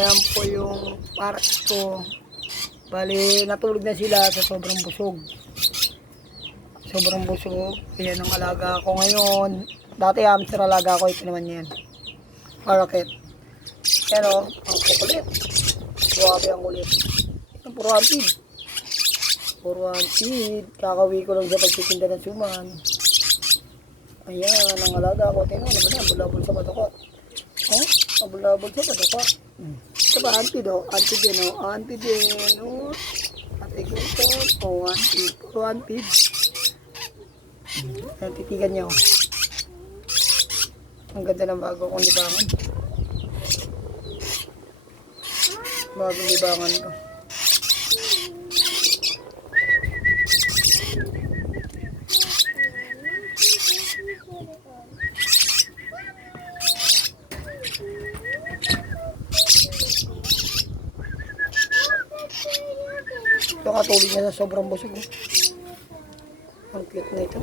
Ayan po yung parts ko. Bali, natulog na sila sa sobrang busog. Sobrang busog. Ayan ang alaga ko ngayon. Dati hamster alaga ko. Ito naman yan. Parakeet. Pero, ang kukulit. Grabe ang kulit. Ito, puro ampid. Puro ampid. Kakawi ko lang sa pagtitinda ng suman. Ayan, ang alaga ko. Tingnan, ano ba na? Bulabol sa bato ko. Oh, abulabol sa bato ko. Ito ba, ampid o? Ampid yan o. Ampid yan o. Ate ko ito. O, ampid. Puro ampid. Ayan, titigan niya o. Ang ganda ng bago kong libangan. Bagong libangan ko. Ito katulad niya sa sobrang busog. Ang cute na ito.